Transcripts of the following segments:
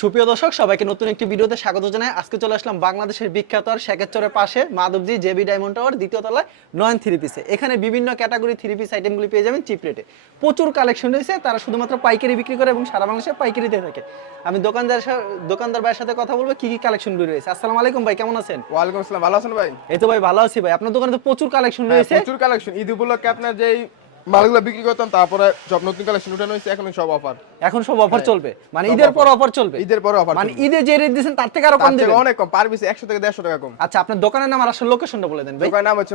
সুপ্রিয় দর্শক সবাইকে নতুন একটি ভিডিওতে স্বাগত জানাই। আজকে চলে আসলাম বাংলাদেশের বিখ্যাত আর শেখেরচরের পাশে মাধবজি জেবি ডায়মন্ড টাওয়ার দ্বিতীয় তলায় নয়ন থ্রি পিসে। এখানে বিভিন্ন ক্যাটাগরি থ্রি পিস আইটেমগুলি পেয়ে যাবেন চিপ রেটে। প্রচুর কালেকশন রয়েছে তারা শুধুমাত্র পাইকারি বিক্রি করে এবং সারা বাংলাদেশে পাইকারি দিয়ে থাকে। আমি দোকানদার দোকানদার ভাইয়ের সাথে কথা বলব কি কি কালেকশনগুলি রয়েছে। আসসালামু আলাইকুম ভাই কেমন আছেন? ওয়ালাইকুম আসসালাম ভালো আছেন ভাই? এই তো ভাই ভালো আছি ভাই। আপনার দোকানে তো প্রচুর কালেকশন হ্যাঁ, রয়েছে। প্রচুর কালেকশন। ঈদ উপলক্ষে আপনার যেই মালগুলো বিক্রি করতাম তারপরে সব নতুন কালেকশন উঠানো হয়েছে এখন সব অফার এখন সব অফার চলবে। মানে হ্যাঁ। ঈদের পর অফার চলবে। ঈদের পরে অফার মানে ঈদে যে রেট দিয়েছেন তার থেকে আরও কম দেবেন? অনেক কম পার পিসে একশো থেকে দেড়শো টাকা কম। আচ্ছা আপনার দোকানের নাম আর আসলে লোকেশনটা বলে দেন ভাই। দোকানের নাম হচ্ছে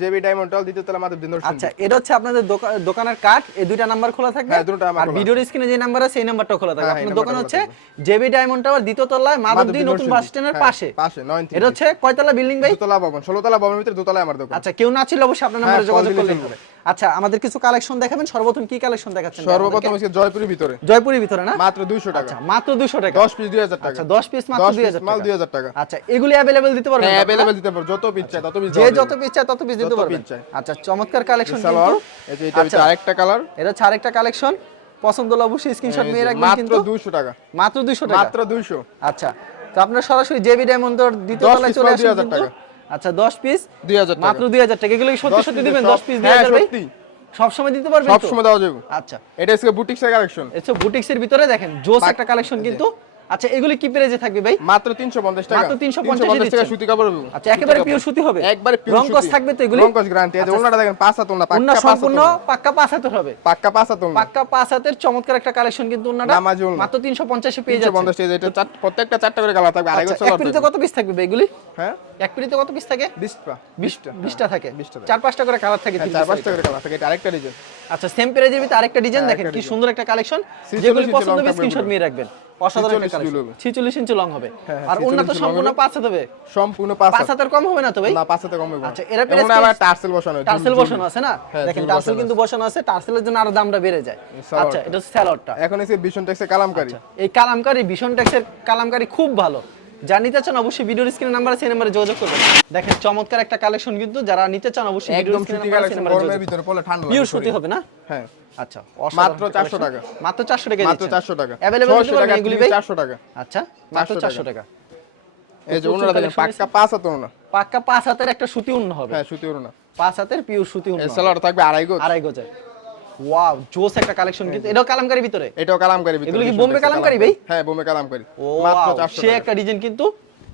জেবি ডায়মন্ড দ্বিতীয় তলা মাধব আচ্ছা এটা হচ্ছে আপনাদের দোকানের কার্ড এই দুইটা নাম্বার খোলা থাকবে। হ্যাঁ, দুটো আর ভিডিওর স্ক্রিনে যে নাম্বার আছে সেই নাম্বারটা খোলা থাকবে। হ্যাঁ, আপনার দোকান হচ্ছে জেবি ডায়মন্ড টাওয়ার দ্বিতীয় তলায় মাধবদী নতুন বাস স্ট্যান্ডের হ্যাঁ, পাশে। পাশে, এটা হচ্ছে কয়তলা বিল্ডিং ভাই? দোতলা ভবন ষোলোতলা ভবনের ভিতরে দোতলায় আমার দোকান। আচ্ছা কেউ না ছিল অবশ্যই আপনার নাম্বারে হ্যাঁ, যোগাযোগ করলে হবে। আচ্ছা আমাদের কিছু কালেকশন দেখাবেন সর্বপ্রথম কি কালেকশন দেখাচ্ছেন ভাই সর্বপ্রথম আমাদেরকে? হচ্ছে জয়পুরের ভিতরে জয়পুরের ভিতরে না মাত্র দুইশো টাকা আচ্ছা মাত্র 200 টাকা দশ পিস দুই হাজার টাকা আচ্ছা 10 পিস মাত্র দশ 2000 পিস মাল টাকা দুই হাজার টাকা আচ্ছা এগুলি अवेलेबल দিতে পারবেন হ্যাঁ তো আপনারা? অ্যাভেলেবেল দিতে পারবো যত পিস চাই তত পিস যে যত পিস চায় তত পিস দিতে যত পারবেন piece চায়। আচ্ছা চমৎকার কালেকশন সালোয়ার এই যে এটা হচ্ছে আচ্ছা। আরেকটা কালার এটা হচ্ছে আরেকটা কালেকশন পছন্দ হলে অবশ্যই স্ক্রিনশট নিয়ে রাখবেন মাত্র কিন্তু দুইশো টাকা মাত্র 200 টাকা মাত্র দুইশো আচ্ছা তো আপনারা সরাসরি জেবি ডায়মন্ডের দ্বিতীয় 10 তলায় piece চলে মাল আসেন 2000 কিন্তু। আচ্ছা 10 পিস দুই হাজার টাকা। মাত্র 2000 টাকা। এগুলো কি সত্যি 10 সত্যি দিবেন? 10 পিস হ্যাঁ, 2000 ভাই সত্যি। সব সময় দিতে পারবেন সব সময় দেওয়া যাবে। আচ্ছা। এটা হচ্ছে বুটিক্সের কালেকশন এটা বুটিক্সের ভিতরে দেখেন জোস একটা কালেকশন কিন্তু আচ্ছা এগুলি কি প্রাইসে থাকবে ভাই? মাত্র 350 টাকা। মাত্র 350 টাকা সুতি কাপড়। আচ্ছা একেবারে পিওর সুতি হবে? একবারে পিওর রং কস থাকবে তো এগুলি? রংকস গ্যারান্টি আছে ওনাটা দেখেন পাঁচ হাত ওনা পাক্কা পাঁচ সম্পূর্ণ পাক্কা পাঁচ হাতের হবে। পাক্কা পাঁচ হাত ওনা পাক্কা পাঁচ হাতের চমৎকার একটা কালেকশন কিন্তু নামাজি মাত্র 350 এ পেয়ে যাচ্ছে। 350 টাকা এটা চার- প্রত্যেকটা চারটা করে কালার থাকবে আড়াই আচ্ছা বছর এক কত পিস থাকবে ভাই এগুলি? হ্যাঁ? এক পিরিতে কত পিস থাকে? 20 টা 20 20টা থাকে। 20টা থাকে। চার পাঁচটা করে কালার থাকে হ্যাঁ, চার পাঁচটা করে কালার থাকে এটা আরেকটা ডিজাইন আচ্ছা সেম প্রাইজের ভিতরে আরেকটা ডিজাইন দেখেন কি সুন্দর একটা কালেকশন যেগুলি পছন্দ হবে স্ক্রিনশট নিয়ে রাখবেন। অসাধারণ একটা 46 কালেকশন হবে। 46 ইঞ্চি লং হবে। হ্যাঁ, আর 46 উন্নত সম্পূর্ণ পাঁচ হাত হবে। সম্পূর্ণ পাঁচ পাঁচ হাতের কম হবে না তো ভাই? না পাঁচ হাতে কম হবে আচ্ছা, এরা এখন আবার টার্সেল বসানো হয়, টার্সেল বসানো আছে না? হ্যাঁ, দেখেন টার্সেল কিন্তু বসানো আছে টার্সেলের জন্য আরও দামটা বেড়ে যায়। আচ্ছা এটা এখন এসে কালামকারী। এই কালামকারী ভীষণ ট্যাক্সের কালামকারী খুব ভালো। যা নিতে চান অবশ্যই ভিডিওর স্ক্রিনের নাম্বার আছে এই নাম্বারে যোগাযোগ করবেন দেখেন চমৎকার একটা কালেকশন কিন্তু যারা নিতে চান অবশ্যই ভিডিওর একদম স্ক্রিনের সুতি নাম্বার আছে এই কালেকশন নাম্বারে গরমের যোগাযোগ ভিতরে পড়লে ঠান্ডা পিওর লাগবে সুতি শরীরে। হবে না হ্যাঁ আচ্ছা মাত্র 400 টাকা। মাত্র 400 টাকা মাত্র 400 টাকা अवेलेबल 600 টাকা এগুলি থেকে ভাই 400 টাকা আচ্ছা মাত্র 400 400 টাকা এই যে প্রচুর ওনারা দেখেন collection পাক্কা পাঁচ হাত ওনা পাক্কা পাঁচ হাতের একটা সুতি উন্ন হবে হ্যাঁ সুতি ওনা পাঁচ হাতের পিওর সুতি উন্ন এই হবে। সালোয়ার থাকবে আড়াই গজ আড়াই গজের ওয়াও জোস একটা কালেকশন কিন্তু। এটাও কালামকারী ভিতরে? এটাও কালামকারী ভিতরে এগুলো কি বোম্বে কালামকারী ভাই? হ্যাঁ বোম্বে কালামকারী। মাত্র 400 সে একটা ডিজাইন কিন্তু।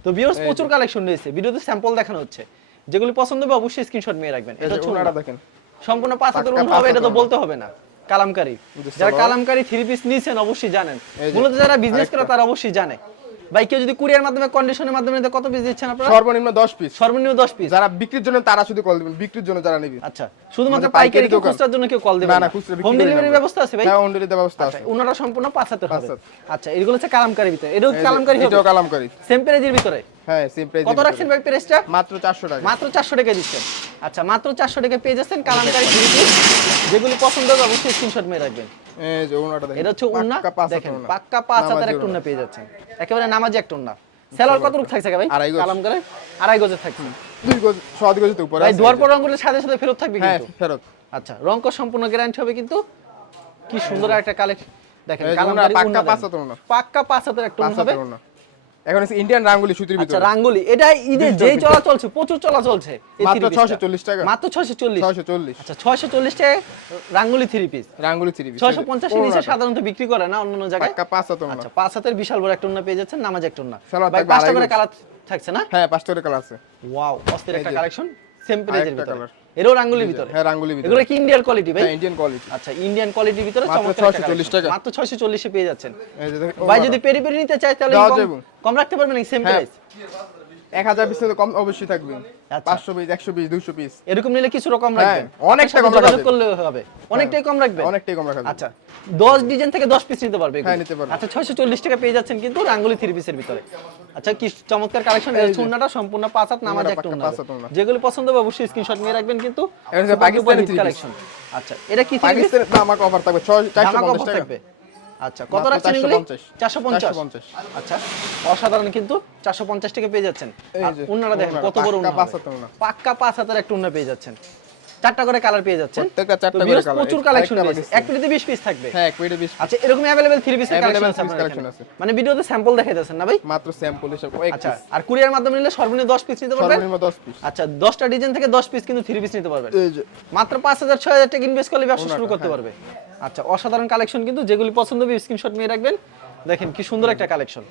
তো ভিউয়ার্স প্রচুর কালেকশন রয়েছে। ভিডিওতে স্যাম্পল দেখানো হচ্ছে। যেগুলি পছন্দ হবে অবশ্যই স্ক্রিনশট নিয়ে রাখবেন। এটা উন্না। দেখেন। সম্পূর্ণ পাঁচ হাতের হবে এটা তো বলতে হবে না। কালামকারী। যারা। কালামকারী থ্রি পিস নিছেন অবশ্যই জানেন। মূলত যারা বিজনেস করে তারা অবশ্যই জানে। ভাই কেউ যদি কুরিয়ার মাধ্যমে কন্ডিশনের মাধ্যমে নিতে কত পিস দিচ্ছেন আপনারা? সর্বনিম্ন 10 পিস সর্বনিম্ন 10 পিস যারা বিক্রির জন্য তারা শুধু কল দিবেন বিক্রির জন্য যারা নেবে। আচ্ছা শুধুমাত্র পাইকারি কি। খুচরার জন্য কেউ কল দিবেন না না খুচরা হোম ডেলিভারি ব্যবস্থা আছে ভাই? হ্যাঁ হোম ডেলিভারির ব্যবস্থা আছে। ওনারা সম্পূর্ণ পাঁচাতে পাঁচ হবে আচ্ছা এগুলো হচ্ছে কালামকারী ভিতরে। এটাও কালামকারী হবে? এটাও কালামকারী সেম প্রাইজের ভিতরে? হ্যাঁ সেম প্রাইস কত রাখছেন ভাই প্রাইসটা মাত্র 400 টাকা। মাত্র চারশো টাকা দিচ্ছেন। আচ্ছা মাত্র চারশো টাকা পেয়ে যাচ্ছেন কালামকারী থ্রি যেগুলি পছন্দ হবে অবশ্যই স্ক্রিনশট মেরে রাখবেন। এই যে ওনাটা দেখেন এটা হচ্ছে উন্না পাক্কা পাঁচ হাত দেখেন পাক্কা পাঁচ হাতের একটা ওড়না। পেয়ে যাচ্ছেন। একেবারে নামাজি একটা উন্না সেলার কত রূপ থাকছে ভাই? আড়াই গজ। কালামকারে? আড়াই গজের থাকছে। দুই গজ সাত গজের উপরে ভাই দুয়ার পর রঙগুলোর সাথে সাথে ফেরত থাকবে হ্যাঁ ফেরত। আচ্ছা রঙ সম্পূর্ণ গ্যারান্টি হবে কিন্তু কি সুন্দর একটা কালেকশন দেখেন কালামকারী পাক্কা পাঁচ। হাতের উন্না। পাক্কা পাঁচ হাতের একটা পাঁচ হবে। এখন হচ্ছে ইন্ডিয়ান রাঙ্গুলি সুতির আচ্ছা ভিতরে। রাঙ্গুলি এটা ঈদে যেই চলা চলছে প্রচুর চলা চলছে মাত্র three piece টা। 640 টাকা। মাত্র 640 640 আচ্ছা 640 টাকা রাঙ্গুলি থ্রি পিস রাঙ্গুলি থ্রি পিস 650 এর নিচে সাধারণত বিক্রি করে না অন্যান্য জায়গায়? পাক্কা পাঁচ হাতের আচ্ছা পাঁচ হাতের বিশাল বড় একটা উন্না পেয়ে যাচ্ছেন নামাজ একটা উন্না ভাই পাঁচটা করে কালার থাকছে না? হ্যাঁ পাঁচটা করে কালার আছে। ওয়াও অস্থির একটা কালেকশন সেম প্রাইজের ভিতরে। এরও রাঙ্গুলির ভিতরে। হ্যাঁ রাঙ্গুলির ভিতরে। এগুলো কি ইন্ডিয়ান কোয়ালিটি ভাই? ইন্ডিয়ান কোয়ালিটি আচ্ছা ইন্ডিয়ান কোয়ালিটির ভিতরে মাত্র চমৎকার একটা 640 টাকা। মাত্র 640 এ পেয়ে যাচ্ছেন। ভাই যদি পেরি পেরি নিতে চায় তাহলে কম- রাখতে পারবেন সেম। প্রাইস এক হাজার পিস কম অবশ্যই থাকবে। আচ্ছা। পাঁচশো পিস একশো পিস দুইশো পিস এরকম নিলে কিছু রকম হ্যাঁ, রাখবেন। অনেকটা কম রাখা করলে হবে। অনেকটাই কম রাখবেন? অনেকটাই কম রাখা আচ্ছা 10 ডিজাইন থেকে 10 পিস নিতে পারবে হ্যাঁ, নিতে পারবে। আচ্ছা 640 টাকা পেয়ে যাচ্ছেন কিন্তু রাঙ্গুলি থ্রি পিসের ভিতরে। আচ্ছা কি চমৎকার কালেকশন চুন্নাটা সম্পূর্ণ পাঁচ হাত নামাজ একটা যেগুলো পছন্দ হবে অবশ্যই স্ক্রিনশট নিয়ে রাখবেন কিন্তু পাকিস্তানি কালেকশন আচ্ছা এটা কি পাকিস্তানের অফার থাকবে ছয় চারশো পঞ্চাশ টাকা। আচ্ছা কত রাখছেন এগুলি? 450 450 450 আচ্ছা অসাধারণ কিন্তু 450 টাকা পেয়ে যাচ্ছেন। উন্নাটা দেখেন কত বড় উন্না পাঁচ হাজার হাতের উন্না। পাক্কা পাঁচ হাতের একটা উন্না পেয়ে যাচ্ছেন। চারটা করে কালার পেয়ে যাচ্ছেন প্রত্যেকটা চারটা তো করে viewers, colour। প্রচুর এই- কালেকশন আরেকটা রয়েছে বাকি এক পিটিতে 20 পিস থাকবে হ্যাঁ এক পেটে বিশ আচ্ছা এরকম अवेलेबल 3 পিসের Available কালেকশন আছে three piece আপনার collection এখানে। আছে। মানে ভিডিওতে স্যাম্পল দেখাইতেছেন না ভাই মাত্র স্যাম্পল হিসাবে এক আচ্ছা piece। আর কুরিয়ার মাধ্যমে নিলে সর্বনিম্ন 10 পিস নিতে পারবেন সর্বনিম্ন দশ পিস আচ্ছা 10টা ডিজাইন থেকে 10 পিস কিন্তু 3 পিস নিতে পারবেন এই যে মাত্র 5000 6000 টাকা ইনভেস্ট করলে ব্যবসা শুরু ওনাটা, করতে হ্যাঁ। পারবে আচ্ছা অসাধারণ কালেকশন কিন্তু যেগুলি পছন্দ হবে স্ক্রিনশট নিয়ে রাখবেন দেখেন কি সুন্দর একটা কালেকশন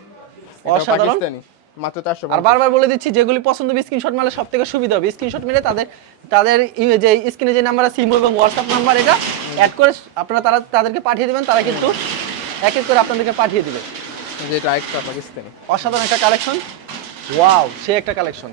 এটা অসাধারণ পাকিস্তানি মাত্র চারশো আর বারবার বলে দিচ্ছি যেগুলি পছন্দ স্ক্রিনশট মারলে সব থেকে সুবিধা হবে। স্ক্রিনশট মেরে তাদের তাদের যে স্ক্রিনে যে নাম্বার আছে ইমো এবং হোয়াটসঅ্যাপ নাম্বার এটা অ্যাড করে আপনারা তারা তাদেরকে পাঠিয়ে দেবেন তারা কিন্তু এক এক করে আপনাদেরকে পাঠিয়ে দিবে। যেটা একটা পাকিস্তানি। অসাধারণ একটা কালেকশন ওয়াও সে একটা কালেকশন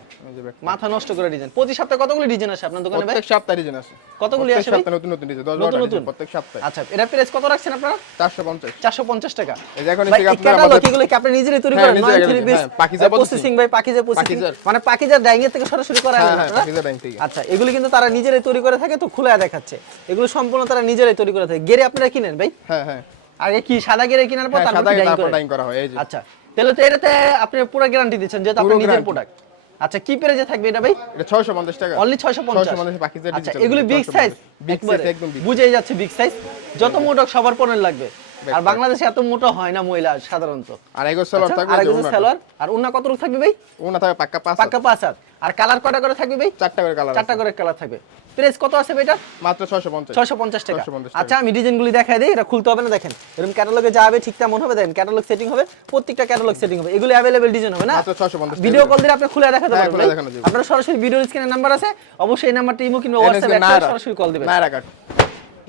মাথা নষ্ট করে ডিজাইন প্রতি সপ্তাহে কতগুলি ডিজাইন আসে আপনার দোকানে প্রত্যেক সপ্তাহে ডিজাইন আছে কতগুলি আসে সপ্তাহে নতুন নতুন ডিজাইন নতুন নতুন? প্রত্যেক সপ্তাহে। আচ্ছা এটা প্রাইস কত রাখছেন আপনারা? চারশো পঞ্চাশ। চারশো পঞ্চাশ টাকা। এই যে এখন ভাই, থেকে আপনারা catalog আমাদের- এগুলো কি আপনি নিজেরাই তৈরি হ্যাঁ, করেন। নয় piece, হ্যাঁ, পাকিজা processing ভাই পাকিজা প্রসেসিং মানে পাকিজার ডাইং এর থেকে সরাসরি করা হ্যাঁ হয় আপনারা? পাকিজা ব্যাংক থেকে। আচ্ছা এগুলো কিন্তু তারা নিজেরাই তৈরি করে থাকে তো খুলে দেখাচ্ছে। এগুলো সম্পূর্ণ তারা নিজেরাই তৈরি করে থাকে। গেরে আপনারা কিনেন ভাই? হ্যাঁ হ্যাঁ। আগে কি সাদা গেরে কেনার পর তারপর ডাইং ডাইং করা হয় এই যে। আচ্ছা। তাহলে তো এটাতে আপনি পুরো গ্যারান্টি দিচ্ছেন যেহেতু আপনি আপনার নিজের প্রোডাক্ট আচ্ছা কি যে থাকবে এটা ভাই? এটা ছয়শো পঞ্চাশ টাকা। অনলি 650 650 পাকিজা আচ্ছা এগুলো বিগ সাইজ বিগ সাইজ একদম বুঝেই যাচ্ছে বিগ সাইজ যত মোটক সবার পণ্যের লাগবে। আর বাংলাদেশে এত মোটা হয় না মহিলা সাধারণত। আর এগো সেলর থাকবে আর একজন সালোয়ার আর ওনা কত রূপ থাকবে ভাই? ওনা থাকবে পাক্কা পাঁচ পাক্কা পাঁচ হাত। আর কালার কটা করে থাকবে ভাই? চারটা করে কালার চারটা করে কালার থাকবে। প্রাইস কত আছে এটা? মাত্র ছয়শো পঞ্চাশ। ছয়শো পঞ্চাশ টাকা। 650 টাকা। আচ্ছা আমি ডিজাইনগুলি দেখাই দিই এটা খুলতে হবে না দেখেন। এরকম ক্যাটালগে যাবে ঠিক তেমন হবে দেখেন ক্যাটালগ সেটিং হবে প্রত্যেকটা ক্যাটালগ সেটিং হবে। এগুলো অ্যাভেলেবেল ডিজাইন হবে না? মাত্র ছয়শো পঞ্চাশ ভিডিও কল দিলে আপনি খুলে দেখাতে হ্যাঁ, পারবেন। আপনারা সরাসরি ভিডিও স্ক্রিনে নাম্বার আছে অবশ্যই এই নাম্বারটা ইমো কিংবা হোয়াটসঅ্যাপ সরাসরি কল দিবেন। নায়রা কাট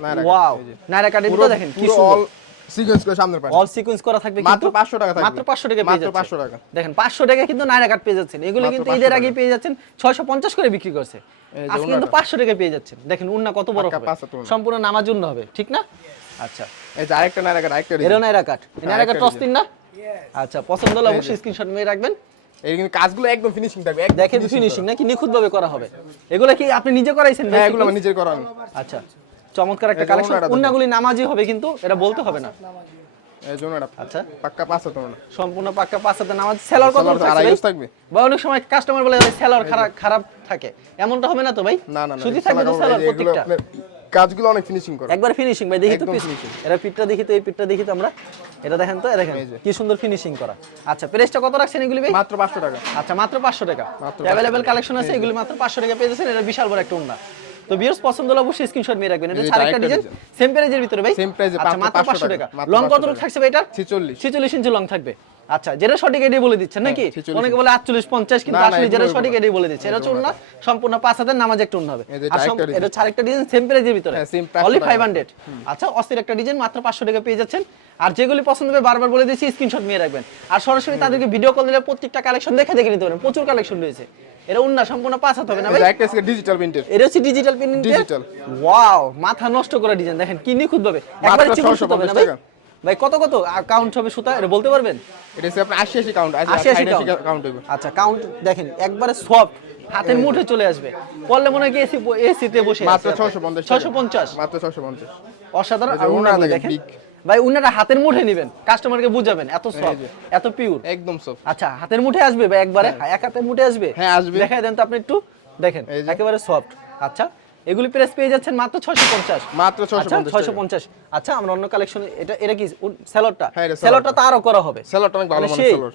নায়রা ওয়াও নাইরা কার্ডের ভিতরে দেখেন কি অল সিকোয়েন্স করে সামনের পাশে। অল সিকোয়েন্স করা থাকবে মাত্র 500 টাকা থাকবে। মাত্র 500 টাকা মাত্র 500 টাকা। দেখেন 500 টাকা কিন্তু নাইরা কার্ড পেয়ে যাচ্ছেন। এগুলো কিন্তু ঈদের আগে পেয়ে যাচ্ছেন। 650 করে বিক্রি করছে। আজকে কিন্তু 500 টাকা পেয়ে যাচ্ছেন। দেখেন উন্না কত বড় হবে। হাত ওড়না। সম্পূর্ণ নামাজ হবে ঠিক না? আচ্ছা। এই যে আরেকটা নায়রা কাট আরেকটা এরও নাইরা কাট। নাইরা কাট না? আচ্ছা পছন্দ হলে অবশ্যই স্ক্রিনশট মেরে রাখবেন। এই কিন্তু কাজগুলো একদম ফিনিশিং থাকবে একদম দেখেন ফিনিশিং নাকি নিখুঁত ভাবে করা হবে। এগুলো কি আপনি নিজে করাইছেন হ্যাঁ এগুলো আমার নিজের করা। আচ্ছা। চমৎকার একটা কালেকশন ওনাটা উন্নাগুলি নামাজি হবে কিন্তু এটা বলতে হবে না। এই জন্য এটা আচ্ছা। পাক্কা পাঁচ হাত ওড়না। সম্পূর্ণ পাক্কা নামাজ। সেলার কত Seller তো থাকছে আড়াই ভাই? গজ থাকবে। বা অনেক সময় কাস্টমার বলে সেলার খারাপ খারাপ থাকে। এমনটা হবে না তো ভাই? না না না থাকবে তো সেলার এই যে এগুলো প্রত্যেকটা। কাজগুলো অনেক ফিনিশিং করে। একবার ফিনিশিং ভাই দেখি তো পিটটা দেখি তো এই পিটটা দেখি তো আমরা। এটা দেখেন তো দেখেন। কি সুন্দর ফিনিশিং করা। আচ্ছা প্রাইসটা কত রাখছেন এগুলি ভাই? মাত্র পাঁচশো টাকা। আচ্ছা মাত্র পাঁচশো টাকা। মাত্র অ্যাভেলেবেল কালেকশন আছে এগুলি মাত্র পাঁচশো টাকা পেয়ে যাচ্ছেন এটা বিশাল বড় একটা উন্না। তো বিয়ার্স পছন্দ হলে অবশ্যই স্ক্রিনশট নিয়ে রাখবেন। এটা ছাড়া একটা ডিজাইন। সেম প্রাইজের ভিতরে ভাই। Price এ আচ্ছা মাত্র মাত্র 500 টাকা লং কত 500 থাকছে ভাই এটা? ছিচল্লিশ। ছিচল্লিশ ইঞ্চি লং থাকবে। আচ্ছা যেটা সঠিক এটাই বলে দিচ্ছেন নাকি? অনেকে বলে আটচল্লিশ পঞ্চাশ কিন্তু আসলে যেটা সঠিক এটাই বলে দিচ্ছে এটা হচ্ছে না সম্পূর্ণ পাঁচ হাজার নামাজ একটা হবে। এটা সম- আরেকটা ডিজাইন সেম প্রাইজের ভিতরে। হ্যাঁ, same 500 অনলি ফাইভ হান্ড্রেড আচ্ছা অস্থির একটা ডিজাইন মাত্র পাঁচশো টাকা পেয়ে যাচ্ছেন। আর যেগুলি পছন্দ হবে বারবার বলে দিচ্ছি স্ক্রিনশট নিয়ে রাখবেন। আর সরাসরি তাদেরকে ভিডিও কল দিলে প্রত্যেকটা কালেকশন দেখে দেখে নিতে পারেন। প্রচুর কালেকশন রয়েছে। এটা উন্না সম্পূর্ণ পাঁচ হাত হবে না ভাই? একটা ডিজিটাল প্রিন্টের এটা হচ্ছে ডিজিটাল প্রিন্টিং Digital। ওয়াও মাথা নষ্ট করে ডিজাইন দেখেন কি নিখুঁত ভাবে। একবারে চিকন সুতা হবে না ভাই? ভাই কত কত? কাউন্ট হবে সুতা? এটা বলতে পারবেন? এটা হচ্ছে আপনার আশি আশি কাউন্ট আশি আশি কাউন্ট কাউন্ট হবে আচ্ছা কাউন্ট দেখেন একবারে সফট হাতের মুঠে চলে আসবে। পড়লে মনে হয় কি এসি এসিতে বসে মাত্র ছশো পঞ্চাশ ছশো পঞ্চাশ। মাত্র ছশো পঞ্চাশ। অসাধারণ। আর দেখেন। ভাই উনাটা হাতের মুঠে নেবেন। কাস্টমারকে বুঝাবেন এত সফট এত পিওর একদম সব আচ্ছা হাতের মুঠে আসবে ভাই একবারে? এক হাতের মুঠে আসবে? হ্যাঁ, আসবে। দেখাই দেন তো আপনি একটু। দেখেন একেবারে সফট আচ্ছা এগুলি প্রেস পেয়ে যাচ্ছেন মাত্র ছয়শো পঞ্চাশ। মাত্র ছশো আচ্ছা আচ্ছা আমরা অন্য কালেকশন এটা এটা কি? স্যালোডটা হ্যাঁ, এটা স্যালোডটা তো আরও করা হবে। সেলরটা অনেক ভালো মানে সেলর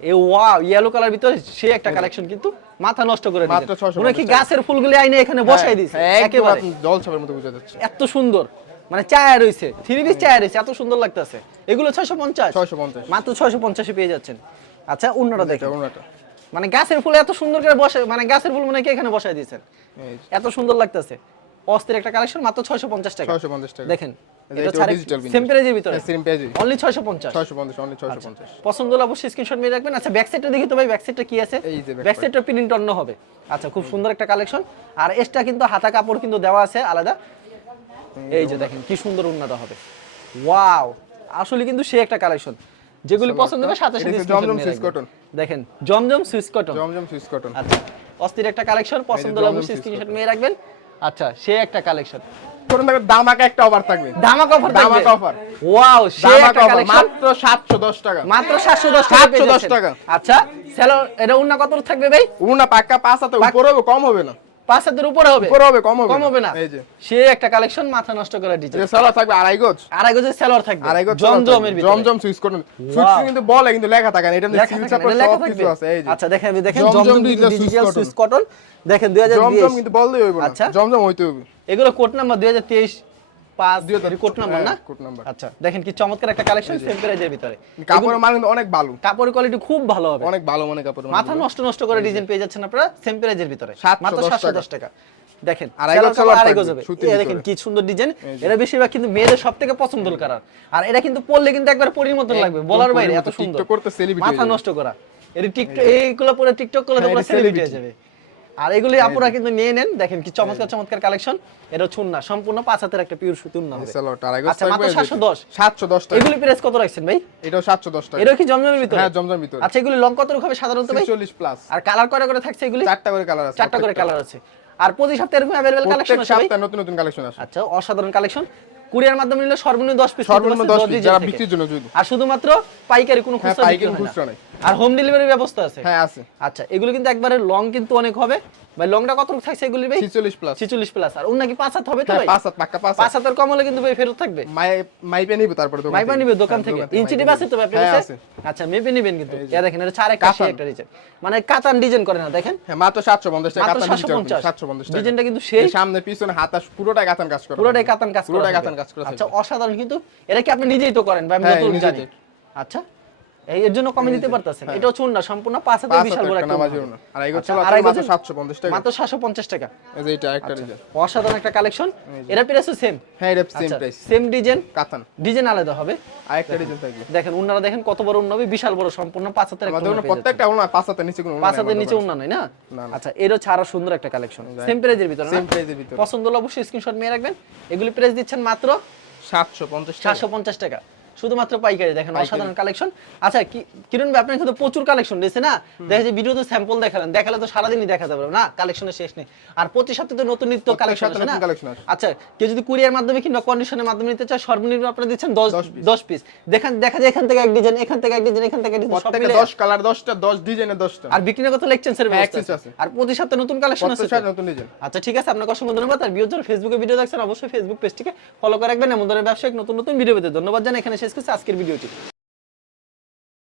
এ ওয়াও ইয়েলো কালার ভিতরে সে একটা কালেকশন কিন্তু মাথা নষ্ট করে মাত্র দিয়েছে 650 উনি কি গাছের ফুলগুলি আইনে এখানে বসাই দিয়েছে? একেবারে একেবারে। জল ছাপের মতো বোঝা যাচ্ছে। এত সুন্দর। মানে চায়া রয়েছে থ্রি পিস চায়া রয়েছে এত সুন্দর লাগতেছে। এগুলো ছয়শো পঞ্চাশ? ছয়শো পঞ্চাশ। মাত্র ছয়শো পঞ্চাশে পেয়ে যাচ্ছেন। আচ্ছা অন্যটা দেখেন। ওনাটা মানে গাছের ফুল এত সুন্দর করে বসে মানে গাছের ফুল মানে কি এখানে বসাই দিয়েছেন? এত সুন্দর লাগতেছে। অস্থির একটা কালেকশন মাত্র ছয়শো পঞ্চাশ টাকা। ছয়শো পঞ্চাশ টাকা। দেখেন পছন্দ হলে অবশ্যই স্ক্রিনশট রাখবেন। আচ্ছা ব্যাক সাইডটা দেখি তো ভাই ব্যাক সাইডটা কি আছে? ব্যাক সাইডটা প্রিন্ট অন্য হবে। আচ্ছা খুব সুন্দর একটা কালেকশন আর এক্সট্রা কিন্তু হাতা কাপড় কিন্তু দেওয়া আছে আলাদা। এই যে দেখেন কি সুন্দর উন্নত হবে। ওয়াও! আসলে কিন্তু সে একটা কালেকশন যেগুলি পছন্দ হবে সাথে সাথে জমজম সুইস কটন দেখেন জমজম সুইস কটন জমজম সুইস কটন আচ্ছা অস্থির একটা কালেকশন পছন্দ হলে অবশ্যই স্ক্রিনশট নিয়ে রাখবেন। আচ্ছা সে একটা কালেকশন কটন থাকবে দামাকা একটা অফার থাকবে। ধামাক অফার ধামাকা offer। ওয়াও সে একটা কালেকশন মাত্র সাতশো দশ টাকা। মাত্র 710 টাকা 710 টাকা। আচ্ছা সেলো এটা উন্না কত থাকবে ভাই? উনা পাক্কা পাঁচ হাতে উপরে হবে কম হবে না। পাঁচ হাতের উপরে হবে। উপরে হবে, কম হবে কম হবে না। এই যে। সে একটা কালেকশন মাথা নষ্ট করা ডিজাইন এটা সালোয়ার থাকবে আড়াই গজ। আড়াই গজের সেলর থাকবে। আড়াই গজ জমজমের ভিতরে। জমজম সুইচ করুন সুইচ কিন্তু বলে কিন্তু লেখা থাকে না। এটা সিল থাকে লেখা থাকবে। এই যে। আচ্ছা দেখেন দেখেন জমজম ডিজিটাল সুইচ কটন। দেখেন 2020 জমজম কিন্তু বললেই হইব না। আচ্ছা। জমজম হইতে হবে এগুলো কোড নাম্বার 2023 পাঁচ 2023 কোড নাম্বার না? হ্যাঁ, code আচ্ছা দেখেন কি চমৎকার একটা কালেকশন সেম প্রাইজের ভিতরে। কাপড়ের মান কিন্তু অনেক ভালো কাপড়ের কোয়ালিটি খুব ভালো হবে। অনেক ভালো মানে কাপড়ের মাথা নষ্ট নষ্ট করে ডিজাইন পেয়ে যাচ্ছেন আপনারা সেম প্রাইজের ভিতরে। মাত্র টাকা। 710 টাকা। দেখেন আড়াই সেলার গজ কাপড় সালোয়ার আড়াই থাকবে, গজ হবে সুতির এই দেখেন কি সুন্দর ডিজাইন এরা বেশিরভাগ কিন্তু মেয়েদের সবথেকে পছন্দের কালার আর এটা কিন্তু পরলে কিন্তু একবার পরির মতন লাগবে। বলার বাইরে এত সুন্দর। টিকটক মাথা নষ্ট করা। এর টিকটক এইগুলো পরে টিকটক করলে হ্যাঁ, এটা সেলিব্রিটি হয়ে যাবে। আর এগুলি আপুরা কিন্তু নিয়ে নেন। দেখেন কি চমৎকার চমৎকার কালেকশন। এটা ছুন না সম্পূর্ণ পাঁচ হাতের একটা পিওর সুতুন না হবে। আচ্ছা মাত্র এই যে। 710 710 টাকা। এগুলি প্রাইস কত রাখছেন ভাই? এটাও 710 টাকা। এটা কি জমজমের ভিতরে? হ্যাঁ জমজম ভিতরে। আচ্ছা এগুলি লং কত হবে সাধারণত ভাই? 40 প্লাস আর কালার কয়টা করে থাকছে এগুলি? চারটা করে কালার আছে চারটা করে কালার আছে। আর প্রতি সপ্তাহে এরকম অ্যাভেলেবল কালেকশন আছে সপ্তাহে নতুন নতুন কালেকশন আছে আচ্ছা অসাধারণ কালেকশন কুরিয়ার মাধ্যমে নিলে সর্বনিম্ন 10 পিস সর্বনিম্ন 10 পিস যারা বিক্রির জন্য যদি। আর শুধুমাত্র পাইকারি কোনো হ্যাঁ, খুচরা পাইকারি খুচরা নাই। আর হোম ডেলিভারির ব্যবস্থা আছে? হ্যাঁ আছে। আচ্ছা এগুলো কিন্তু একবারে লং কিন্তু অনেক হবে। ভাই লংটা কত থাকছে এগুলি ভাই? 46 প্লাস 46 প্লাস আর ওর নাকি পাঁচ হাত হবে তো হ্যাঁ ভাই? পাঁচ হাত পাক্কা পাঁচ পাঁচ হাতের কম হলে কিন্তু ভাই ফেরত থাকবে। মাই মাইপে নিবে তারপরে দোকান মাইপা থেকে। নিবে দোকান হ্যাঁ, থেকে। দোকান ইঞ্চি টিপ আছে তো আপনার হ্যাঁ, আছে। আচ্ছা মেপে নিবেন কিন্তু। ইয়া দেখেন এটা ছাড় একটা একটা ডিজাইন মানে কাতান ডিজাইন করে না দেখেন? হ্যাঁ মাত্র 750 টাকা কাতান ডিজিটাল 750 750 টাকা। ডিজাইনটা কিন্তু সেই সামনে পিছনে হাত আর পুরোটাই কাতান কাজ করা। পুরোটাই কাতান কাজ করা পুরোটাই কাতান কাজ করা আচ্ছা অসাধারণ কিন্তু। এটা কি আপনি নিজেই তো করেন? বা আমি নতুন জানি। আচ্ছা। এর জন্য কমে দিতে পারতেছেন। এটাও চুন না সম্পূর্ণ পাঁচ হাতে হ্যাঁ। বিশাল বড় একটা একটা আর এই আচ্ছা, হচ্ছে মাত্র গজের- 750 টাকা। মাত্র 750 টাকা। এই যে এটা একটা ডিজাইন অসাধারণ একটা কালেকশন এটা প্রাইসও সেম হ্যাঁ এটা সেম আচ্ছা প্রাইস সেম ডিজাইন কাতান। ডিজাইন আলাদা হবে। আরেকটা ডিজাইন থাকবে। দেখেন উন্নারা দেখেন কত বড় উন্ন বিশাল বড় সম্পূর্ণ পাঁচ হাতের একটা উন্না যাচ্ছেন। প্রত্যেকটা ওনা পাঁচ হাতের নিচে কোনো পাঁচ হাতের নিচে উন্না নয় না? আচ্ছা এরও ছাড়া সুন্দর একটা কালেকশন সেম প্রাইজের ভিতরে সেম প্রাইসের ভিতরে। পছন্দ হলে অবশ্যই স্ক্রিনশট নিয়ে রাখবেন। এগুলি প্রাইস দিচ্ছেন মাত্র 750 টাকা। চারশো পঞ্চাশ টাকা। শুধুমাত্র পাইকারি দেখেন অসাধারণ কালেকশন আচ্ছা কিরণ ভাই আপনার কিন্তু প্রচুর কালেকশন রয়েছে না? দেখা যায় ভিডিওতে স্যাম্পল দেখালেন। দেখালে তো সারাদিনই দেখা যাবে না কালেকশনের শেষ নেই। আর প্রতি সপ্তাহে তো নতুন নিত্য কালেকশন আছে না। আচ্ছা কেউ যদি কুরিয়ার মাধ্যমে কিংবা কন্ডিশনের মাধ্যমে নিতে চায় সর্বনিম্ন আপনারা দিচ্ছেন দশ 10 দশ পিস দেখেন দেখা যায় এখান থেকে এক ডিজাইন এখান থেকে এক ডিজাইন এখান থেকে এক ডিজাইন সব মিলে 10 কালার 10টা 10 ডিজাইনের 10টা আর বিক্রি কত লেকচেন্সের ব্যবস্থা আছে। আছে। আর প্রতি সপ্তাহে নতুন কালেকশন আছে তো? নতুন ডিজাইন আচ্ছা ঠিক আছে আপনাকে অসংখ্য ধন্যবাদ। আর ভিডিও যারা ফেসবুকে ভিডিও দেখছেন অবশ্যই ফেসবুক পেজটিকে ফলো করে রাখবেন। এমন ধরনের ব্যবসায়িক নতুন নতুন ভিডিও পেতে ধন্যবাদ জানাই। এখানে শেষ করছি আজকের ভিডিওটি।